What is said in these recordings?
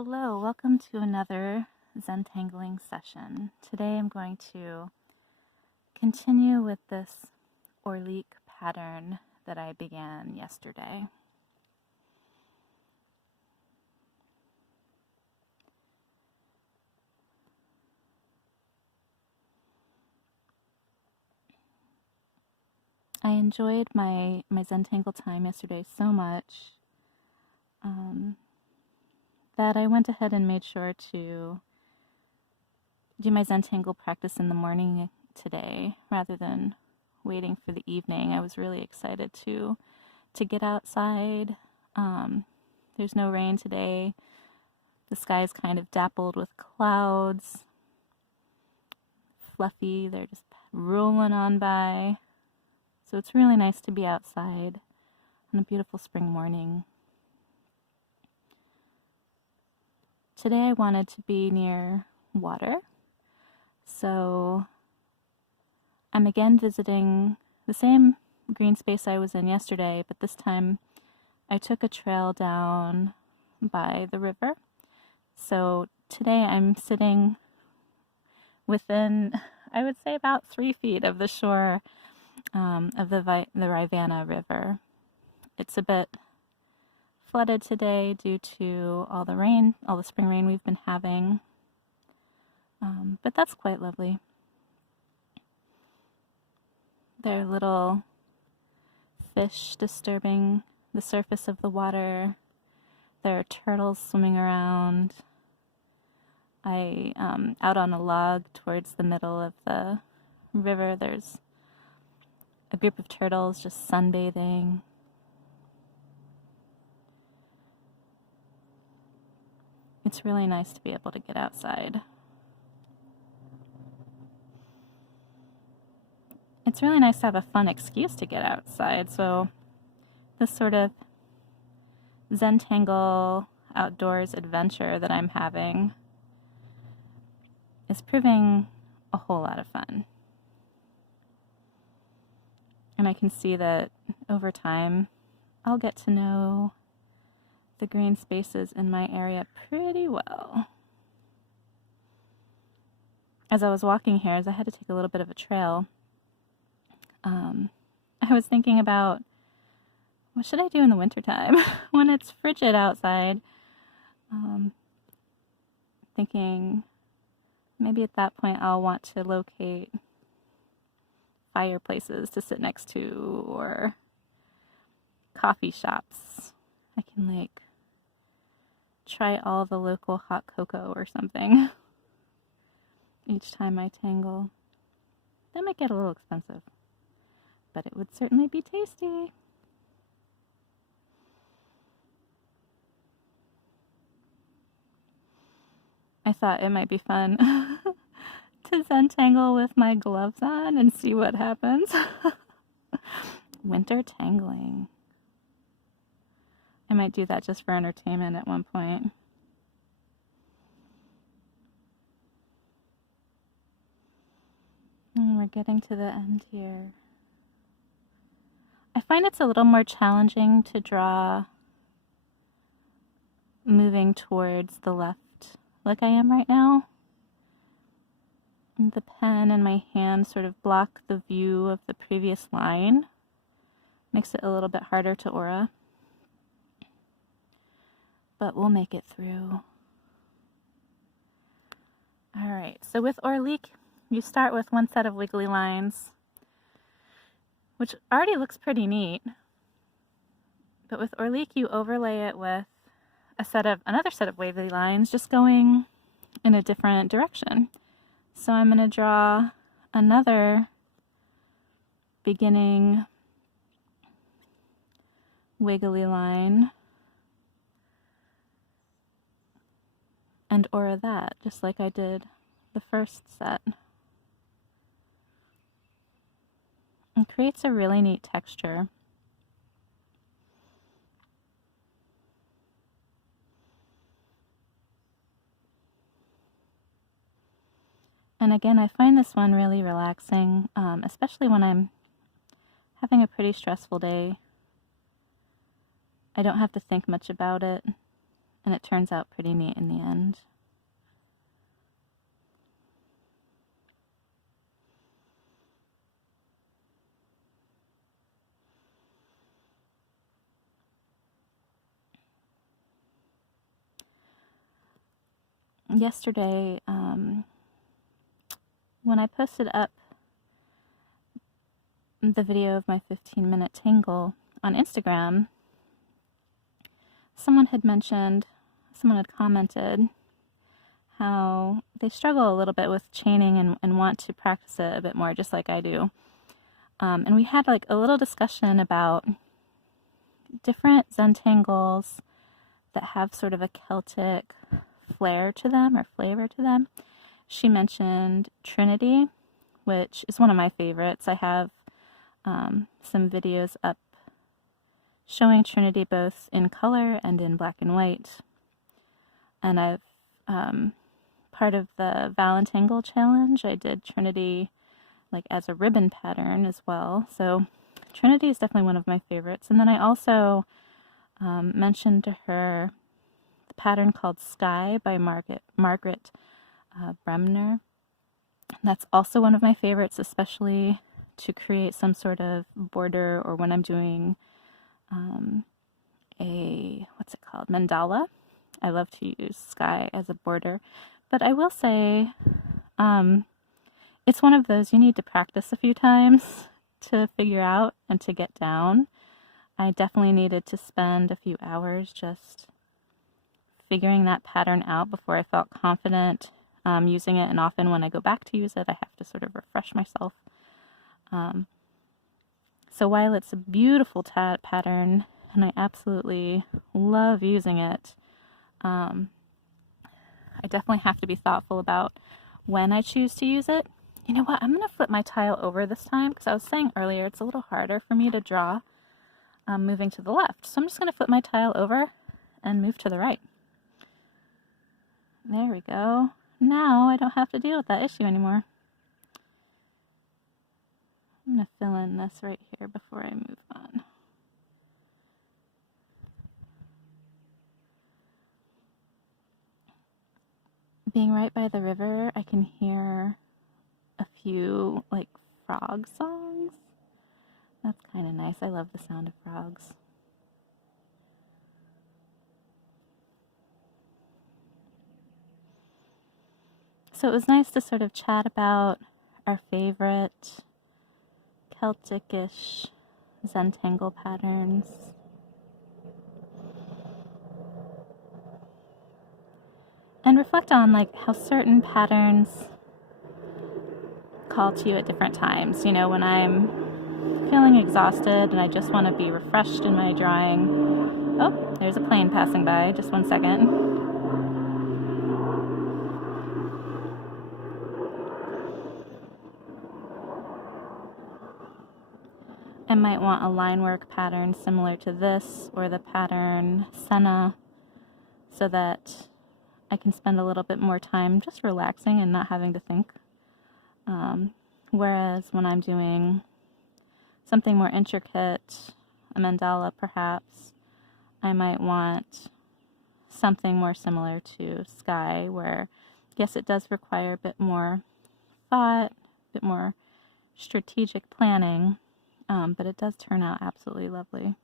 Hello, welcome to another Zentangling session. Today I'm going to continue with this Orlique pattern that I began yesterday. I enjoyed my Zentangle time yesterday so much that I went ahead and made sure to do my Zentangle practice in the morning today rather than waiting for the evening. I was really excited to get outside. There's no rain today. The sky is kind of dappled with clouds. Fluffy, they're just rolling on by. So it's really nice to be outside on a beautiful spring morning. Today I wanted to be near water, so I'm again visiting the same green space I was in yesterday, but this time I took a trail down by the river. So today I'm sitting within, I would say, about 3 feet of the shore of the Rivanna River. It's a bit flooded today due to all the rain, all the spring rain we've been having, but that's quite lovely. There are little fish disturbing the surface of the water. There are turtles swimming around. Out on a log towards the middle of the river, there's a group of turtles just sunbathing. It's really nice to be able to get outside. It's really nice to have a fun excuse to get outside, so this sort of Zentangle outdoors adventure that I'm having is proving a whole lot of fun. And I can see that over time I'll get to know the green spaces in my area pretty well. As I was walking here, as I had to take a little bit of a trail, I was thinking about what should I do in the wintertime when it's frigid outside. Thinking maybe at that point I'll want to locate fireplaces to sit next to or coffee shops. I can try all the local hot cocoa or something each time I tangle. That might get a little expensive, but it would certainly be tasty. I thought it might be fun to Zentangle with my gloves on and see what happens. Winter tangling. I might do that just for entertainment at one point. And we're getting to the end here. I find it's a little more challenging to draw moving towards the left like I am right now. The pen and my hand sort of block the view of the previous line. Makes it a little bit harder to aura. But we'll make it through. Alright, so with Orlique, you start with one set of wiggly lines, which already looks pretty neat. But with Orlique, you overlay it with another set of wiggly lines, just going in a different direction. So I'm going to draw another beginning wiggly line and aura that, just like I did the first set. It creates a really neat texture. And again, I find this one really relaxing, especially when I'm having a pretty stressful day. I don't have to think much about it. and it turns out pretty neat in the end. Yesterday, when I posted up the video of my 15-minute tangle on Instagram, someone had commented how they struggle a little bit with chaining and want to practice it a bit more, just like I do. And we had like a little discussion about different Zentangles that have sort of a Celtic flair to them or flavor to them. She mentioned Trinity, which is one of my favorites. I have some videos up showing Trinity both in color and in black and white. And I've part of the Zentangle challenge, I did Trinity like as a ribbon pattern as well. So Trinity is definitely one of my favorites. And then I also mentioned to her the pattern called Sky by Margaret Bremner. That's also one of my favorites, especially to create some sort of border or when I'm doing what's it called, mandala. I love to use Sky as a border. But I will say, it's one of those you need to practice a few times to figure out and to get down. I definitely needed to spend a few hours just figuring that pattern out before I felt confident using it, and often when I go back to use it, I have to sort of refresh myself. So while it's a beautiful pattern, and I absolutely love using it, I definitely have to be thoughtful about when I choose to use it. You know what? I'm going to flip my tile over this time because I was saying earlier it's a little harder for me to draw moving to the left. So I'm just going to flip my tile over and move to the right. There we go. Now I don't have to deal with that issue anymore. I'm going to fill in this right here before I move on. Being right by the river, I can hear a few like frog songs. That's kind of nice. I love the sound of frogs. So it was nice to sort of chat about our favorite Celtic-ish Zentangle patterns. And reflect on like how certain patterns call to you at different times. You know, when I'm feeling exhausted and I just want to be refreshed in my drawing. Oh, there's a plane passing by. Just one second. I might want a line work pattern similar to this or the pattern Senna so that I can spend a little bit more time just relaxing and not having to think. Whereas when I'm doing something more intricate, a mandala perhaps, I might want something more similar to Sky, where yes, it does require a bit more thought, a bit more strategic planning, but it does turn out absolutely lovely.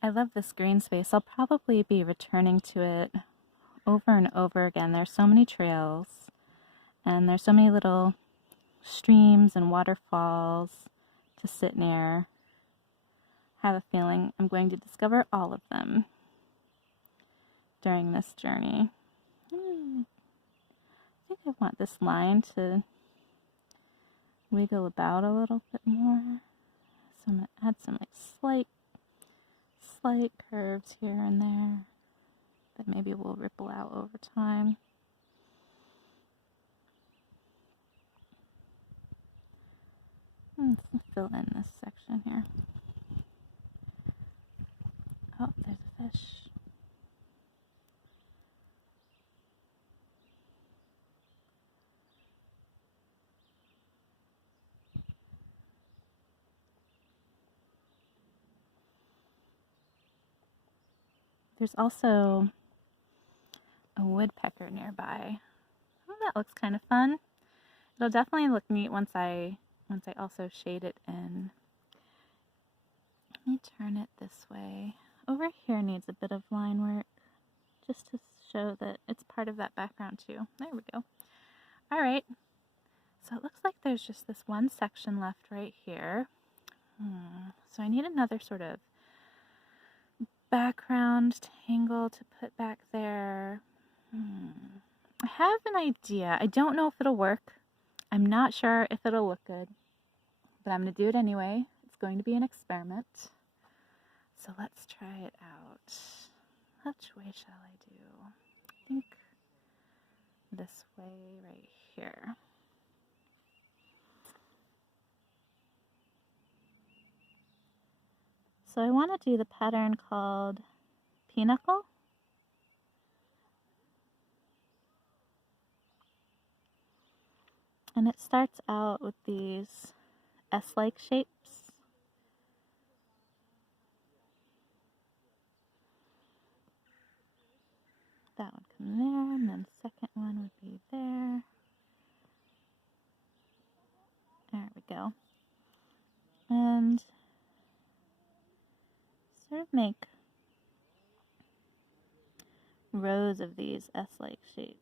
I love this green space. I'll probably be returning to it over and over again. There's so many trails, and there's so many little streams and waterfalls to sit near. I have a feeling I'm going to discover all of them during this journey. I think I want this line to wiggle about a little bit more. So I'm going to add some like slight curves here and there. that maybe will ripple out over time. Let's fill in this section here. Oh, there's a fish. There's also a woodpecker nearby. Oh, that looks kind of fun. It'll definitely look neat once I also shade it in. Let me turn it this way. Over here needs a bit of line work, just to show that it's part of that background too. There we go. All right. So it looks like there's just this one section left right here. So I need another sort of background tangle to put back there. I have an idea. I don't know if it'll work. I'm not sure if it'll look good, but I'm going to do it anyway. It's going to be an experiment. So let's try it out. Which way shall I do? I think this way right here. So I want to do the pattern called Pea-Nuckle. And it starts out with these S-like shapes. That would come there, and then the second one would be there. There we go. And sort of make rows of these S-like shapes.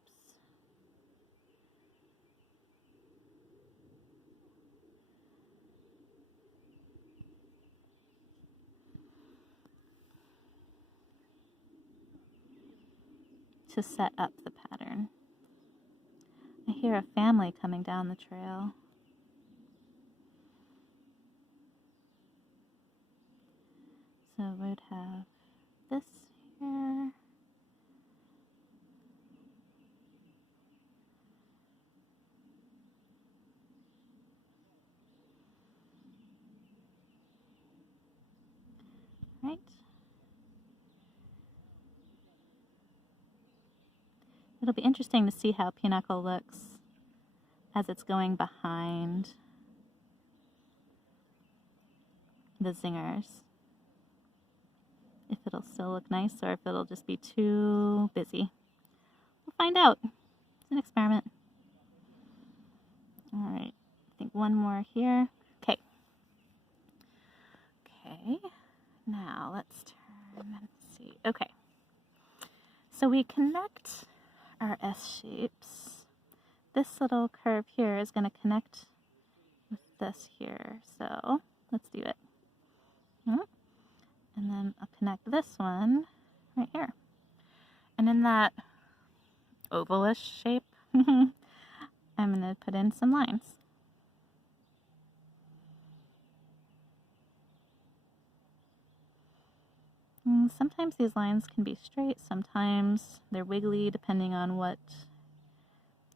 To set up the pattern. I hear a family coming down the trail. So we'd have this here. Right. It'll be interesting to see how Pea-Nuckle looks as it's going behind the zingers. If it'll still look nice or if it'll just be too busy. We'll find out. It's an experiment. Alright, I think one more here. Okay. Okay, now let's turn and see. Okay, so we connect our S shapes. This little curve here is going to connect with this here. So let's do it. And then I'll connect this one right here. And in that ovalish shape, I'm going to put in some lines. And sometimes these lines can be straight, sometimes they're wiggly depending on what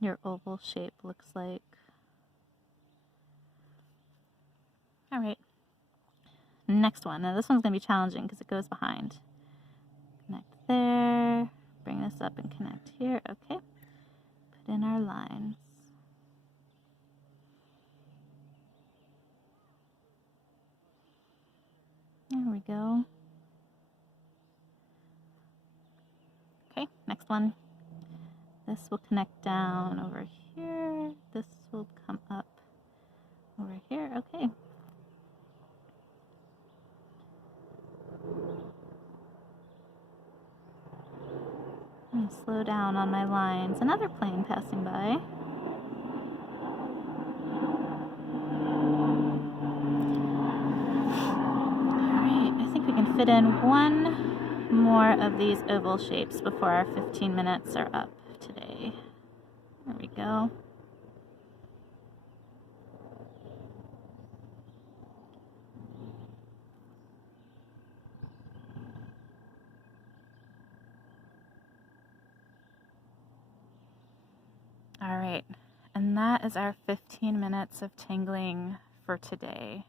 your oval shape looks like. All right, next one. Now this one's going to be challenging because it goes behind. Connect there, bring this up and connect here. Okay, put in our lines. There we go. Okay, next one. This will connect down over here. This will come up over here. Okay. I'm going to slow down on my lines. Another plane passing by. Alright, I think we can fit in one more of these oval shapes before our 15 minutes are up today. There we go. that is our 15 minutes of tangling for today.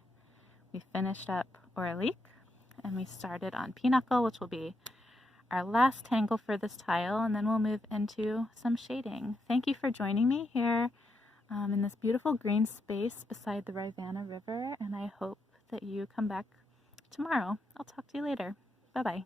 We finished up Orlique and we started on Pea-Nuckle, which will be our last tangle for this tile, and then we'll move into some shading. Thank you for joining me here in this beautiful green space beside the Rivanna River, and I hope that you come back tomorrow. I'll talk to you later. Bye-bye.